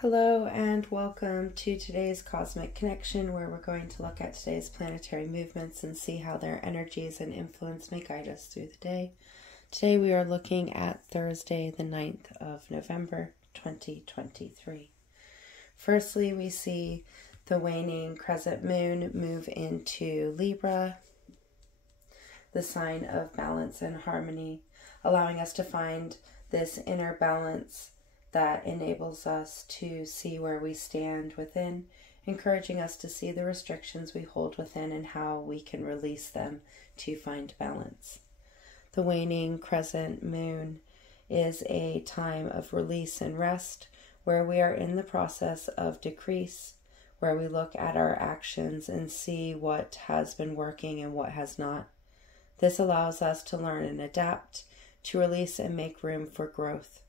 Hello and welcome to today's Cosmic Connection, where we're going to look at today's planetary movements and see how their energies and influence may guide us through the day. Today we are looking at Thursday, the 9th of November, 2023. Firstly, we see the waning crescent moon move into Libra, the sign of balance and harmony, allowing us to find this inner balance that enables us to see where we stand within, encouraging us to see the restrictions we hold within and how we can release them to find balance. The waning crescent moon is a time of release and rest, where we are in the process of decrease, where we look at our actions and see what has been working and what has not. This allows us to learn and adapt, to release and make room for growth.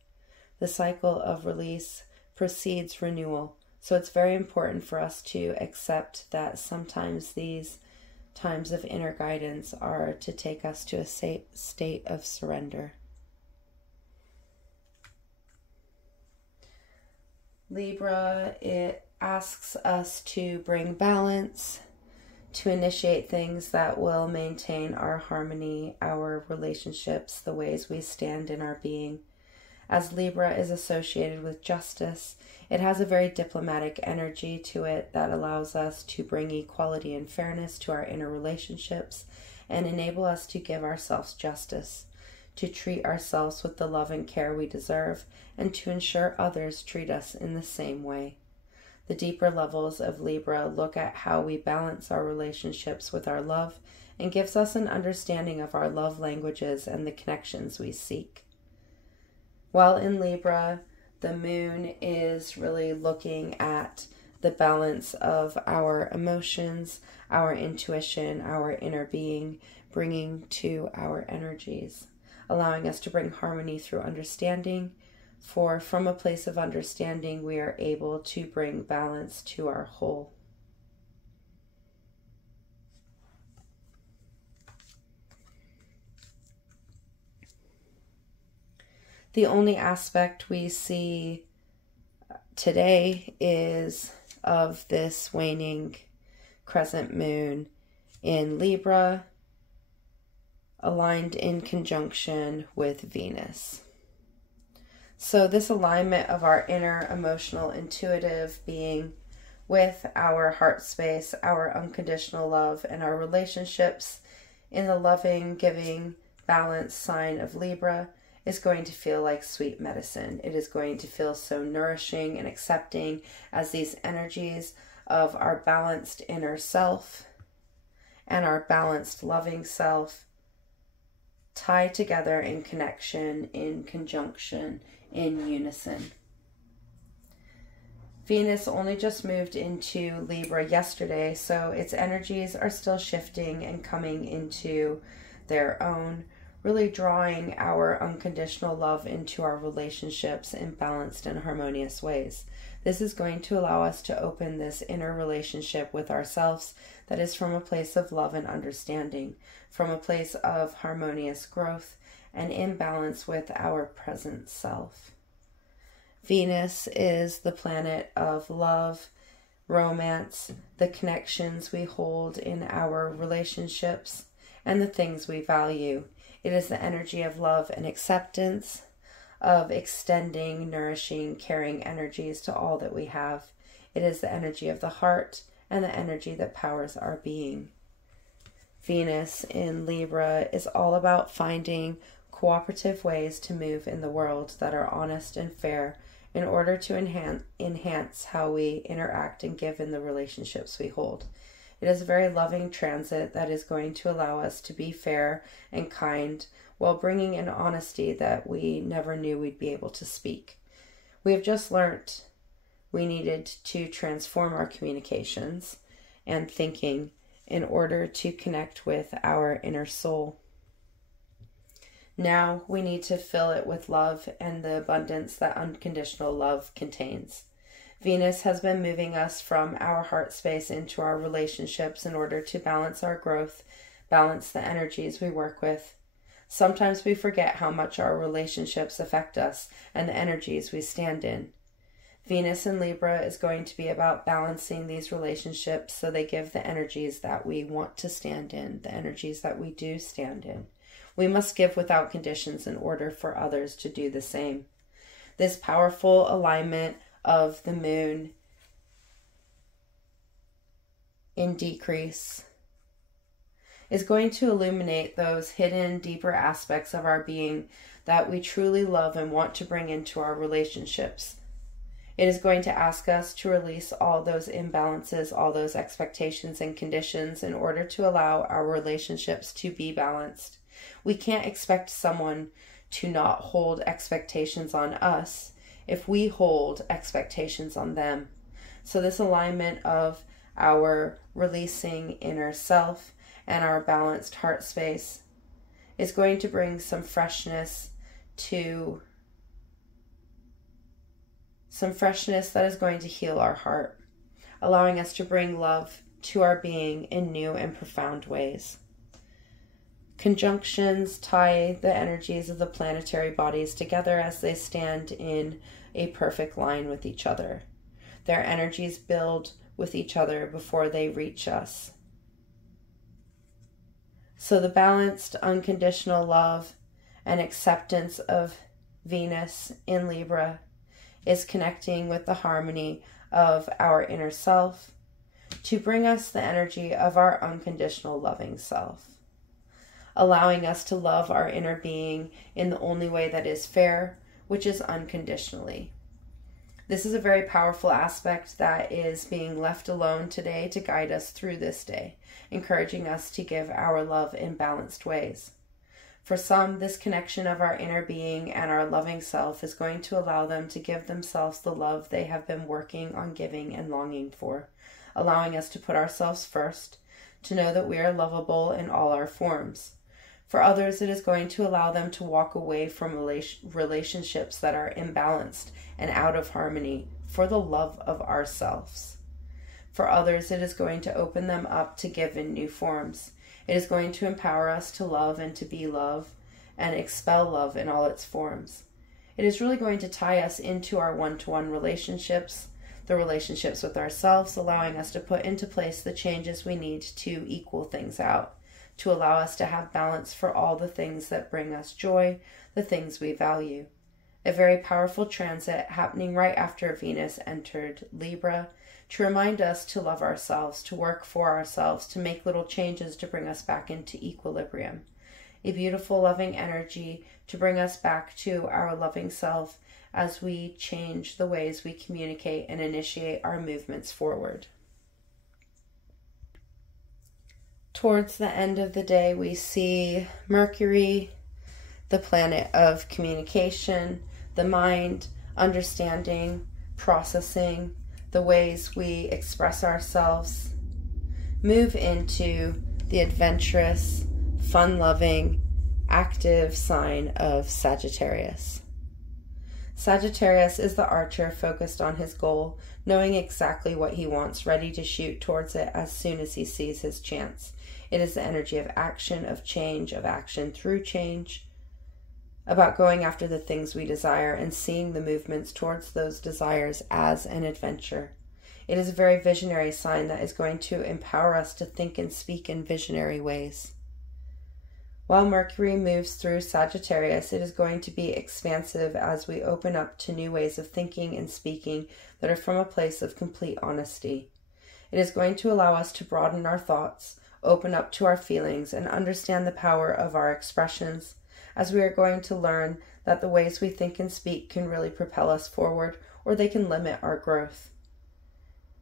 The cycle of release precedes renewal, so it's very important for us to accept that sometimes these times of inner guidance are to take us to a state of surrender. Libra, it asks us to bring balance, to initiate things that will maintain our harmony, our relationships, the ways we stand in our being. As Libra is associated with justice, it has a very diplomatic energy to it that allows us to bring equality and fairness to our inner relationships and enable us to give ourselves justice, to treat ourselves with the love and care we deserve, and to ensure others treat us in the same way. The deeper levels of Libra look at how we balance our relationships with our love and gives us an understanding of our love languages and the connections we seek. While in Libra, the moon is really looking at the balance of our emotions, our intuition, our inner being, bringing to our energies, allowing us to bring harmony through understanding. For from a place of understanding, we are able to bring balance to our whole. The only aspect we see today is of this waning crescent moon in Libra, aligned in conjunction with Venus. So this alignment of our inner emotional intuitive being with our heart space, our unconditional love, and our relationships in the loving, giving, balanced sign of Libra is going to feel like sweet medicine. It is going to feel so nourishing and accepting as these energies of our balanced inner self and our balanced loving self tie together in connection, in conjunction, in unison. Venus only just moved into Libra yesterday, so its energies are still shifting and coming into their own, really drawing our unconditional love into our relationships in balanced and harmonious ways. This is going to allow us to open this inner relationship with ourselves that is from a place of love and understanding, from a place of harmonious growth and in balance with our present self. Venus is the planet of love, romance, the connections we hold in our relationships, and the things we value. It is the energy of love and acceptance, of extending, nourishing, caring energies to all that we have. It is the energy of the heart and the energy that powers our being. Venus in Libra is all about finding cooperative ways to move in the world that are honest and fair in order to enhance how we interact and give in the relationships we hold. It is a very loving transit that is going to allow us to be fair and kind while bringing in honesty that we never knew we'd be able to speak. We have just learned we needed to transform our communications and thinking in order to connect with our inner soul. Now we need to fill it with love and the abundance that unconditional love contains. Venus has been moving us from our heart space into our relationships in order to balance our growth, balance the energies we work with. Sometimes we forget how much our relationships affect us and the energies we stand in. Venus in Libra is going to be about balancing these relationships so they give the energies that we want to stand in, the energies that we do stand in. We must give without conditions in order for others to do the same. This powerful alignment of the moon in decrease is going to illuminate those hidden, deeper aspects of our being that we truly love and want to bring into our relationships. It is going to ask us to release all those imbalances, all those expectations and conditions in order to allow our relationships to be balanced. We can't expect someone to not hold expectations on us if we hold expectations on them. So this alignment of our releasing inner self and our balanced heart space is going to bring some freshness that is going to heal our heart, allowing us to bring love to our being in new and profound ways. Conjunctions tie the energies of the planetary bodies together as they stand in a perfect line with each other. Their energies build with each other before they reach us. So the balanced, unconditional love and acceptance of Venus in Libra is connecting with the harmony of our inner self to bring us the energy of our unconditional loving self, allowing us to love our inner being in the only way that is fair, which is unconditionally. This is a very powerful aspect that is being left alone today to guide us through this day, encouraging us to give our love in balanced ways. For some, this connection of our inner being and our loving self is going to allow them to give themselves the love they have been working on giving and longing for, allowing us to put ourselves first, to know that we are lovable in all our forms. For others, it is going to allow them to walk away from relationships that are imbalanced and out of harmony for the love of ourselves. For others, it is going to open them up to give in new forms. It is going to empower us to love and to be love and expel love in all its forms. It is really going to tie us into our one-to-one relationships, the relationships with ourselves, allowing us to put into place the changes we need to equal things out, to allow us to have balance for all the things that bring us joy, the things we value. A very powerful transit happening right after Venus entered Libra to remind us to love ourselves, to work for ourselves, to make little changes to bring us back into equilibrium. A beautiful, loving energy to bring us back to our loving self as we change the ways we communicate and initiate our movements forward. Towards the end of the day, we see Mercury, the planet of communication, the mind, understanding, processing, the ways we express ourselves, move into the adventurous, fun-loving, active sign of Sagittarius. Sagittarius is the archer focused on his goal, knowing exactly what he wants, ready to shoot towards it as soon as he sees his chance. It is the energy of action, of change, of action through change, about going after the things we desire and seeing the movements towards those desires as an adventure. It is a very visionary sign that is going to empower us to think and speak in visionary ways. While Mercury moves through Sagittarius, it is going to be expansive as we open up to new ways of thinking and speaking that are from a place of complete honesty. It is going to allow us to broaden our thoughts, open up to our feelings, and understand the power of our expressions, as we are going to learn that the ways we think and speak can really propel us forward, or they can limit our growth.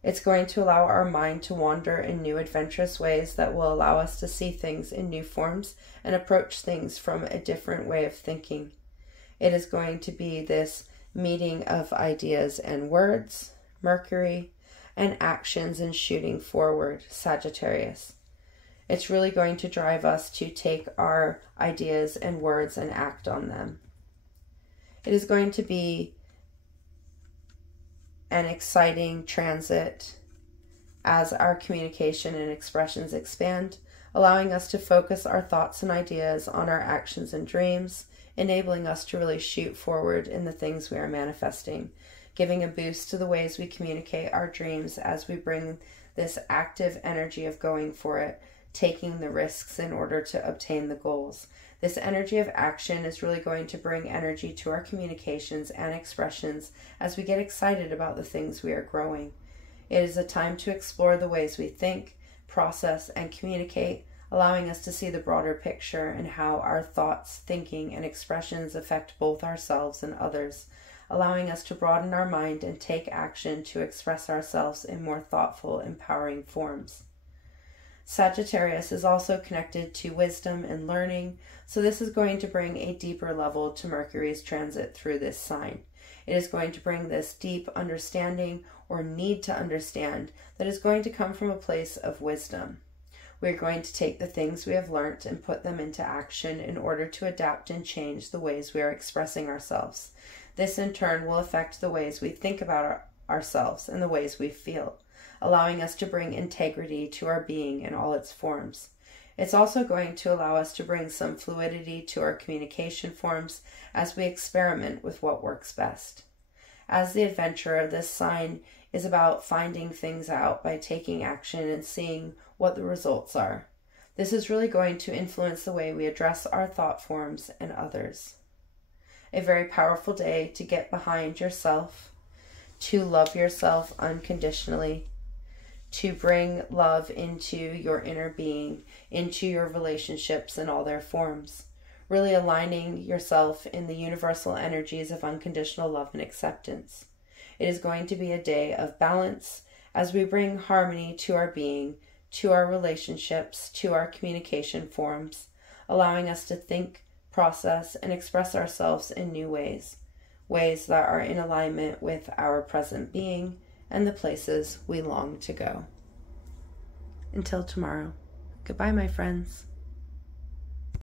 It's going to allow our mind to wander in new adventurous ways that will allow us to see things in new forms and approach things from a different way of thinking. It is going to be this meeting of ideas and words, Mercury, and actions and shooting forward, Sagittarius. It's really going to drive us to take our ideas and words and act on them. It is going to be an exciting transit as our communication and expressions expand, allowing us to focus our thoughts and ideas on our actions and dreams, enabling us to really shoot forward in the things we are manifesting, giving a boost to the ways we communicate our dreams as we bring this active energy of going for it, taking the risks in order to obtain the goals. This energy of action is really going to bring energy to our communications and expressions as we get excited about the things we are growing. It is a time to explore the ways we think, process, and communicate, allowing us to see the broader picture and how our thoughts, thinking, and expressions affect both ourselves and others, allowing us to broaden our mind and take action to express ourselves in more thoughtful, empowering forms. Sagittarius is also connected to wisdom and learning, so this is going to bring a deeper level to Mercury's transit through this sign. It is going to bring this deep understanding or need to understand that is going to come from a place of wisdom. We are going to take the things we have learnt and put them into action in order to adapt and change the ways we are expressing ourselves. This in turn will affect the ways we think about ourselves and the ways we feel, allowing us to bring integrity to our being in all its forms. It's also going to allow us to bring some fluidity to our communication forms as we experiment with what works best. As the adventurer, this sign is about finding things out by taking action and seeing what the results are. This is really going to influence the way we address our thought forms and others. A very powerful day to get behind yourself, to love yourself unconditionally, to bring love into your inner being, into your relationships in all their forms, really aligning yourself in the universal energies of unconditional love and acceptance. It is going to be a day of balance as we bring harmony to our being, to our relationships, to our communication forms, allowing us to think, process, and express ourselves in new ways, ways that are in alignment with our present being and the places we long to go. Until tomorrow, goodbye, my friends.